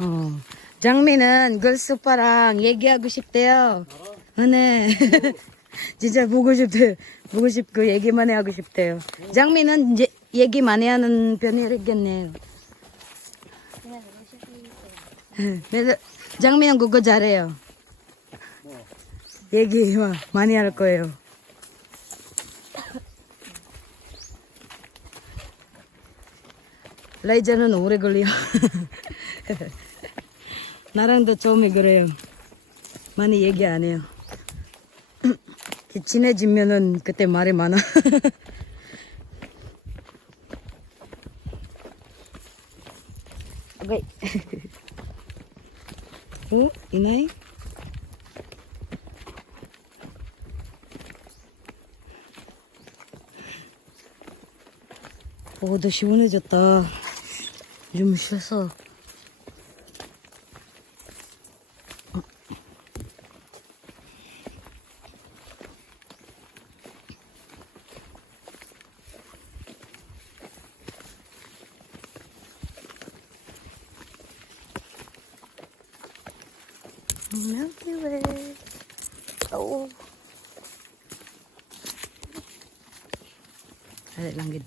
어. 장미는 오빠랑 얘기하고 싶대요. 어, 네. 진짜 보고 싶대요. 보고 싶고 얘기만 해 하고 싶대요. 장미는 이제 얘기 많이 하는 편이겠네요. 장미는 그거 잘해요. 얘기 막 많이 할 거예요. 라이자는 오래 걸려. 나랑도 처음에 그래요. 많이 얘기 안 해요. 친해지면은 그때 말이 많아. 오케이. 어? 이 나이? 오, 너 시원해졌다. 좀 쉬어 về tủ đây là nghìn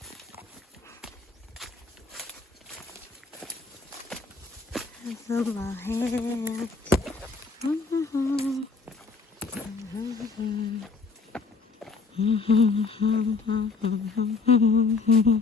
Summer. Mm-hmm.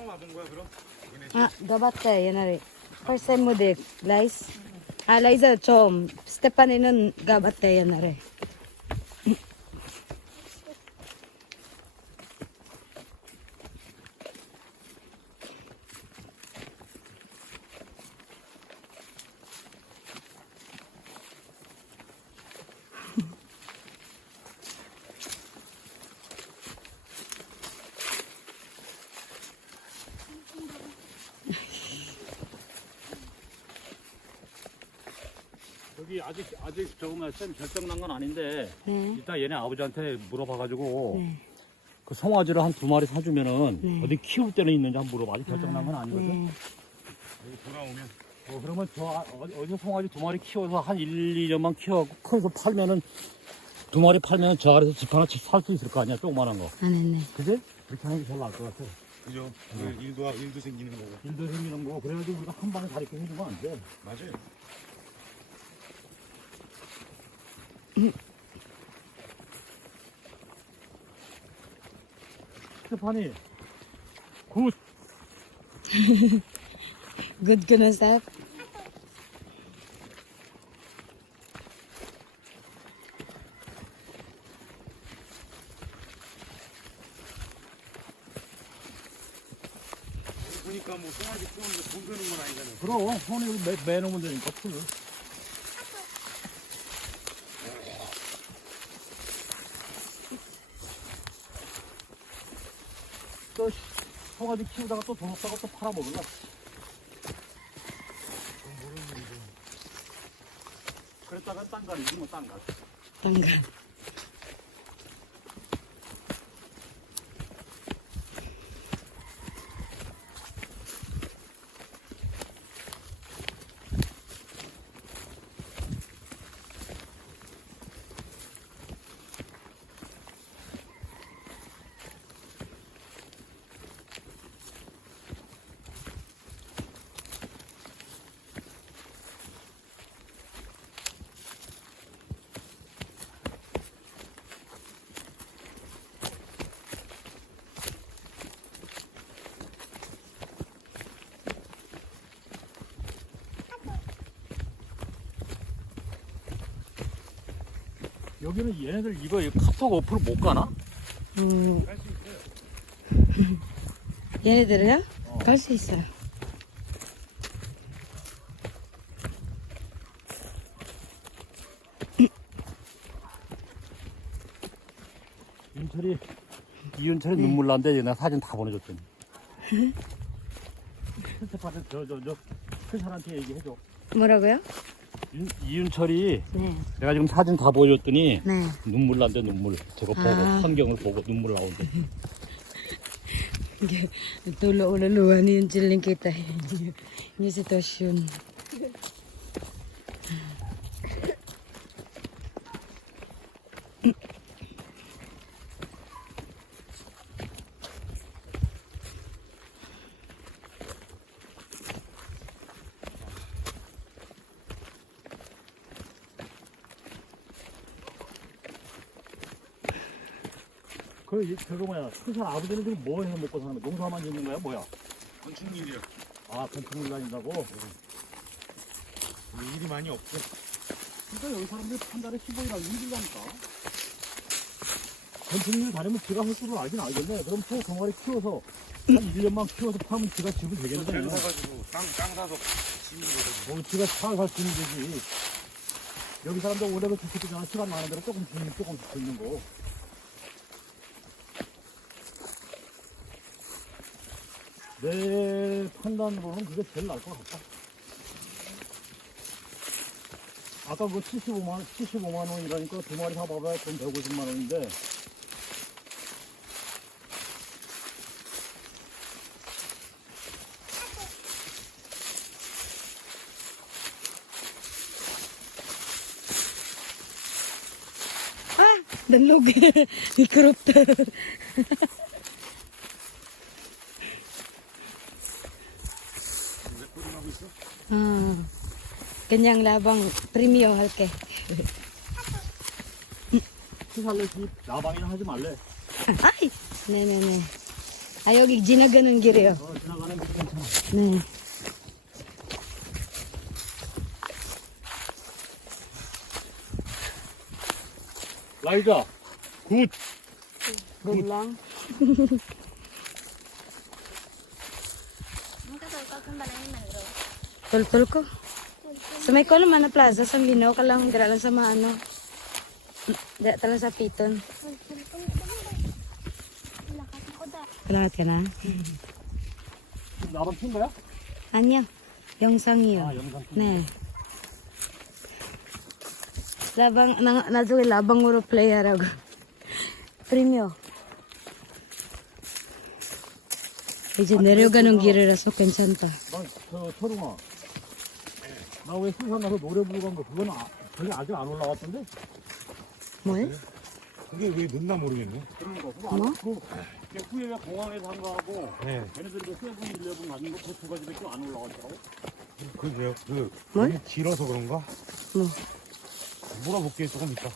처음 와본 거야 그럼? Ah, 가봤다 옛날에. Mo dik, Liz? Ah, Liza, 처음. 스테파니는 가봤다 옛날에. 여기 저거만 쌤 결정 난 건 아닌데 네. 이따 얘네 아버지한테 물어봐가지고 네. 그 송아지를 한 두 마리 사주면은 네. 어디 키울 때는 있는지 한번 물어봐 아직 결정 난 건 아니거든 네. 여기 돌아오면 어, 그러면 저 아- 어디, 어디서 송아지 두 마리 키워서 한 1, 2년만 키워갖고 커서 팔면은 두 마리 팔면 저 아래서 집 하나 살 수 있을 거 아니야 조그만한 거 안 했네. 그지? 그렇게 하는 게 제일 나을 것 같아 그죠? 그 일도 일도 생기는 거고 일도 생기는 거 그래가지고 우리가 한 방에 가르쳐 해주면 안 돼 맞아요. 스테파니 굿 na, Steph? 보니까 뭐 송아지 키우는데 돈 드는 건 아니잖아요. 그럼 손에 매, 매놓으면 되니까 풀또 송아지 키우다가 또돈 없다가 또 팔아먹을라 그랬다가 딴가리지 뭐 딴가 Tanggal. 여기는 얘네들 이거 이 카톡 어플 못 가나? 음. 얘네들이요? 갈수 있어요. 윤철이 이윤철이 눈물 난데 내가 사진 다 보내줬더니 스태프한테 저저저 큰사람한테 얘기해줘 뭐라고요? 윤, 이윤철이 네. 내가 지금 사진 다 보여줬더니 네. 눈물 난대 눈물 저거 보고 아. 성경을 보고 눈물 나온대 Tulo-ululuhan ni yung chilling kita. Yung sitwasyon. 그 이- 저거 뭐야? 큰사람 아버지는 지금 뭐 해서 먹고 사는 거야? 농사만 짓는 거야? 뭐야? 건축일이요. 아 건축물 다닌다고? 일이 많이 없어. 그러니까 여기 사람들이 한 달에 10원이라고 힘들다니까. 건축물 다니면 지가 할 줄을 알긴 알겠네. 그럼 저 동아리 키워서 한 1년만 키워서 파면 지가 집을 되겠는데 그래가지고 땅, 땅 사서 지는 거거든. 뭐 지가 살살 쓰는 거지. 여기 사람들 오래가 주식이잖아. 시간 많은 대로 조금씩 조금씩 듣는 거 내 판단으로는 그게 제일 나을 것 같다. 아까 그 75만, 75만 원이라니까 두 마리 사봐봐야 돈 150만 원인데. Ah! Danlog. Mikrupter. Ah. Kanyang labang premium. 시살레시 나방이나 하지 말래. Ay! 네네네. 아, 여기 지나가는 길이에요. 어, 지나가는 거 괜찮아. 네. 라이자, 굿! Bulang. Tultul ko. Sa may ko naman na plaza, sa Linaw ka lang, dira lang sa maano. Dira ta lang sa Piton. Kalahat ka na? 나방 핀 거야? Anya? 영상이요. 아, 영상 핀 네. Labang, na, nazuwi labang uro player ako. Premio. 이제 내려가는 길이라서 괜찮다. 나, 저, 철웅아. 나 왜 수산 가서 노래 부르고 간 거, 그건 아, 저기 아직 안 올라왔던데? 뭘? 그게 왜 늦나 모르겠네. 그런 거. 그거 뭐? 안, 그, 걔 후에 공항에서 한 거하고, 네. 걔네들도 세븐 일레븐 가는 거, 그두 가지밖에 안 올라왔더라고. 그게요. 그, 뭘? 너무 길어서 그런가? 뭐? 물어볼게, 조금 있다.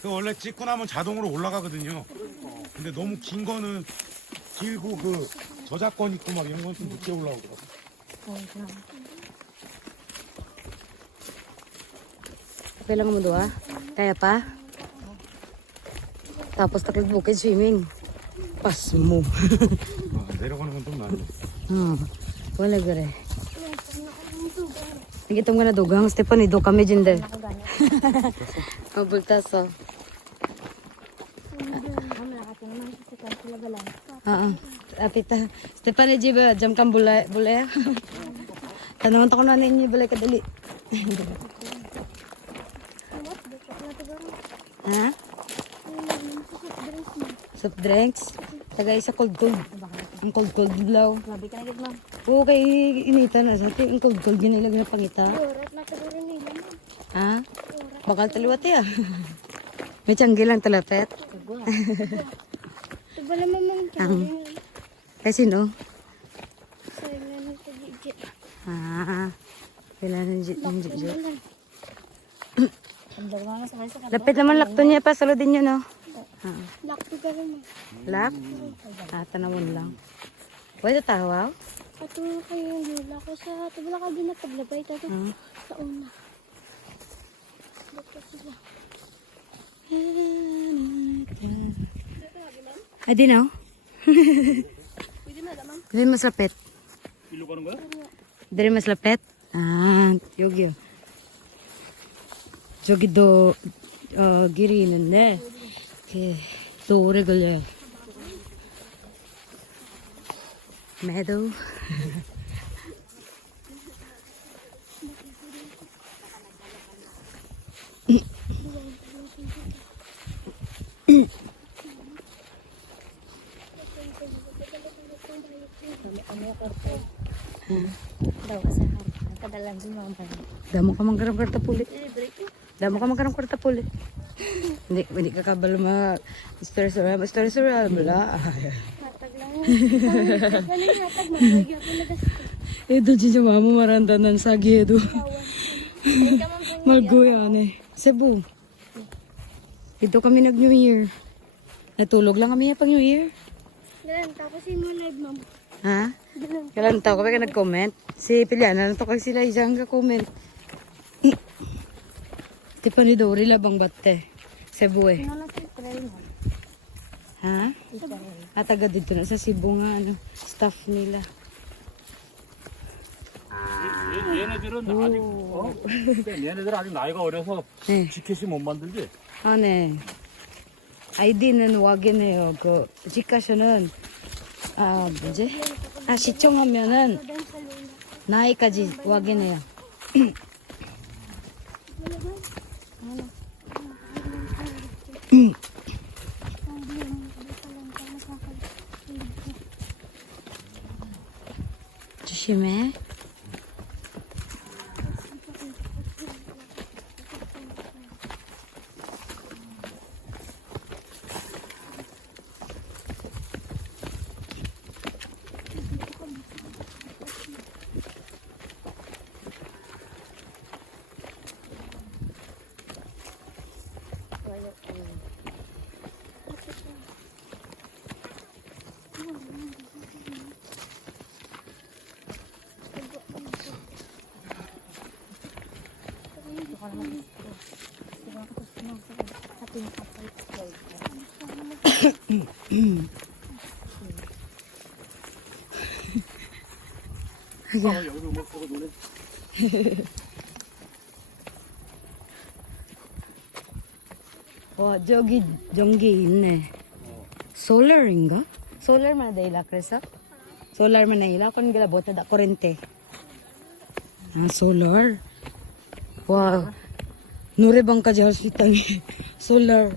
그 원래 찍고 나면 자동으로 올라가거든요. 근데 너무 긴 거는 길고 그 저작권 있고 막 이런 건 좀 늦게 올라오더라고. Okay lang mo doa? Kaya pa? Tapos taklig bukid swimming. Pas mo. 아, 내려가는 건좀 나네. hmm. Wala gare. Nagitong ka na dugang, Stephanie, do kami dyan din. Ang bultas, oh. Oo. Apita. Stephanie, di ba? Jam kang bulay. Bulay. Tanong ko na ninyo, bulay ka dali. ha? Soft drinks? Tagay sa cold cold. Ang cold cold blaw. Grabe ka na gid ma'am. Oo, kay inita na sa atin. Ang cold cold ginilag na pangita. Ha? Bakal taliwat ya. May tiyanggi lang talapet. Naman ma'am ang kasi no. Oh. Ah. Kailan ng ng jijik. Lapit naman lakto niya pa salo din no. Ah. Lakto ka rin. Eh. Lak? Ah, tanawin lang. Pwede tawa? Ato kayo yung lako sa tabla ka din nagtablabay tayo hmm. sa una. Dito sila. Adi na oh. Pwede na naman. Dari mas lapit. 일로 가는 거야? Dari mas lapit. 아, 여기요. 저기도 어, 길이 있는데 이게 또 오래 걸려요. 매도. Daw sa hari. Kadalang din mga balik. Damo ka mangkarang kwarta puli. Damo ka mangkarang kwarta puli. Hindi, hindi ka kabalo ma story story, story story, bala. Hatag lang. Ganun hatag mo. Bagyo ako nagas. Ito 진짜 마무 말한다는 사기에도 Ay ka man po. 말고야 ane. Cebu. Dito kami nag New Year. Natulog lang kami pag New Year. Ganun. Tapos yun mo live ma'am. Ha? Kailan tao ka ba ka nag-comment? Si Piliana na to kay sila isang ka-comment. Di pa ni Dory labang batte. Cebu eh. Ha? At taga dito na sa Cebu nga ano, staff nila. 얘, 얘네들은 아직 어? 근데 얘네들 아직 나이가 어려서 네. 지켓이 못 만들지. 아, 네. 아이디는 확인해요. 그, 지카쇼는, 아, 뭐지? 아, 시청하면은. 나이까지 확인해요. 조심해. 아, 여 기도 못 보고 노네. 와, 저기 전기 있네. Solar man dahil 그래서? Nila kon gila bota da kurente. Ah, solar. 와, 노래방까지 할 수 있다니. solar.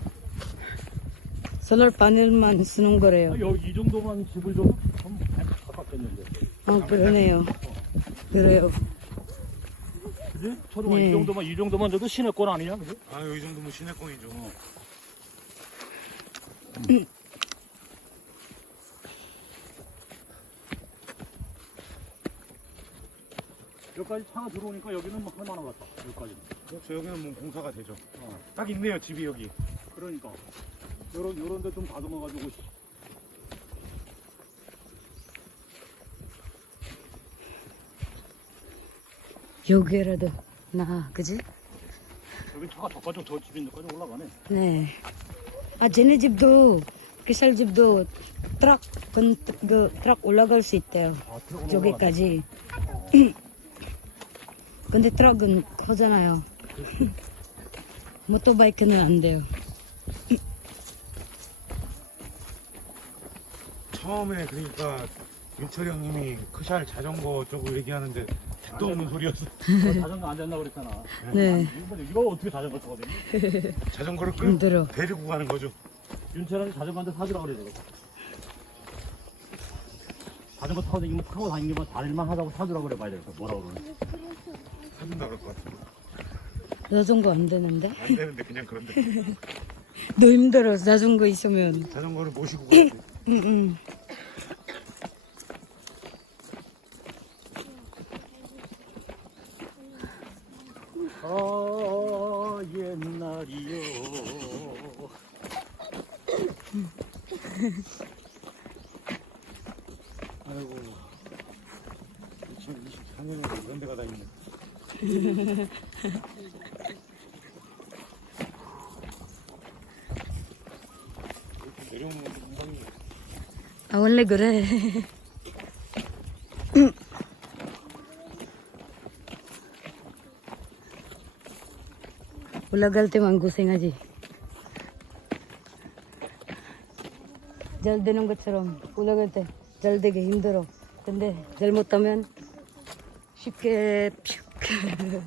solar panel만 쓰는 거래요. 아, 여기 이 정도만 집을 좀, 좀 가깝겠는데. 아, 그러네요. 그래요. 그지? 저도 네. 이 정도만, 이 정도만 줘도 시내권 아니냐? 그지? 아 여기 정도면 시내권이죠. 여기까지 차가 들어오니까 여기는 뭐 할만한 것 같다. 여기까지. 그렇죠 여기는 뭐 공사가 되죠. 어. 딱 있네요 집이 여기. 그러니까. 요런, 요런 데 좀 다듬어가지고. 여기라도 나, 그지? 여기 차가 저까지, 저 집인데까지 올라가네. 네. 아, 쟤네 집도, 기살 집도 트럭, 건, 그, 트럭 올라갈 수 있대요. 아, 저기까지. 근데 트럭은 커잖아요. 모토바이크는 안 돼요. 처음에 그러니까 윤철이 형님이 크샬 자전거 쪽으로 얘기하는데 듣도 없는 소리였어. 거. 자전거 안 된다고 그랬잖아. 네. 이거, 이거 어떻게 자전거 타거든? 자전거를 끌 힘들어. 데리고 가는 거죠. 윤철은 자전거 한대 사주라 그래, 내가. 자전거 타고 다니면 타고 다니면 다닐만 하다고 사주라 그래 봐야 되겠어. 뭐라 그러네. 사준다 그럴 것 같은데. 자전거 안 되는데? 안 되는데 그냥 그런데 너 힘들어, 자전거 있으면. 자전거를 모시고 가야지. 응, 응. 아, 옛날이요. 아이고. 2024년에 이런 데가 다 있네. 내려오는 건 금방이에요. 아, 원래 그래. 올라갈 때만 고생하지. 잘 되는 것처럼 올라갈 때 잘 되게 힘들어. 근데 잘못하면 쉽게 퓨.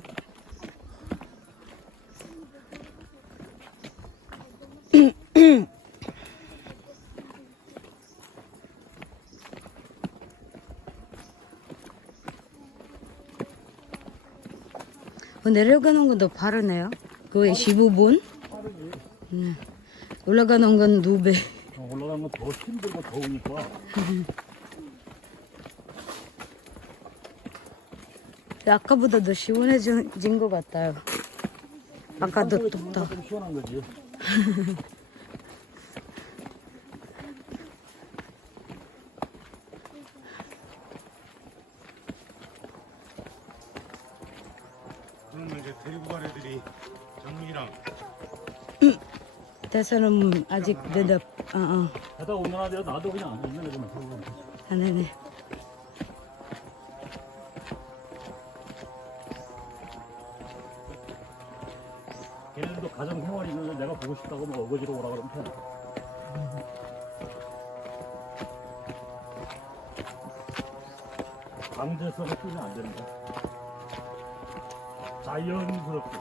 어, 내려가는 건 더 빠르네요. 그 15분? 네. 올라가는 건 두 배. 어, 올라가는 건 더 힘들고 더우니까. 아까보다 더 시원해진 것 같아요. 아까도 덥다. 좀 시원한 거지. 그러면 이제 데리고 갈 애들이 장문이랑 대서는 아직 대답, 어, 어. 게다 오면 내가 나도 그냥 안 있는 애들만 들고 아, 네네. 걔네들도 가정 생활이 있는데 내가 보고 싶다고 뭐 어거지로 오라 그러면 돼. 강제성을 쓰면 안 됩니다. 자연스럽게.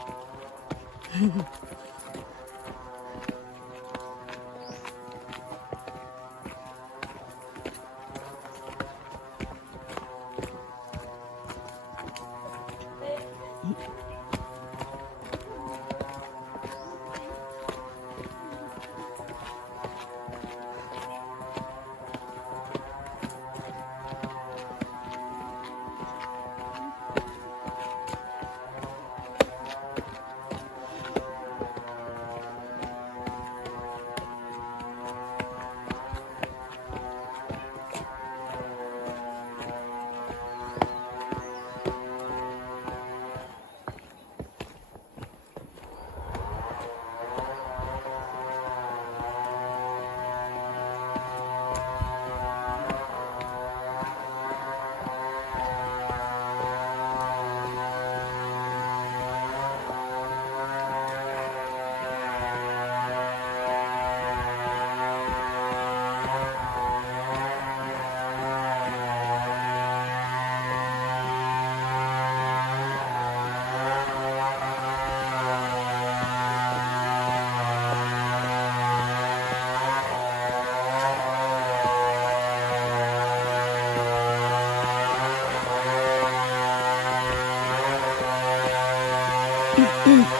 嗯。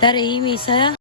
딸에 힘이 있어요?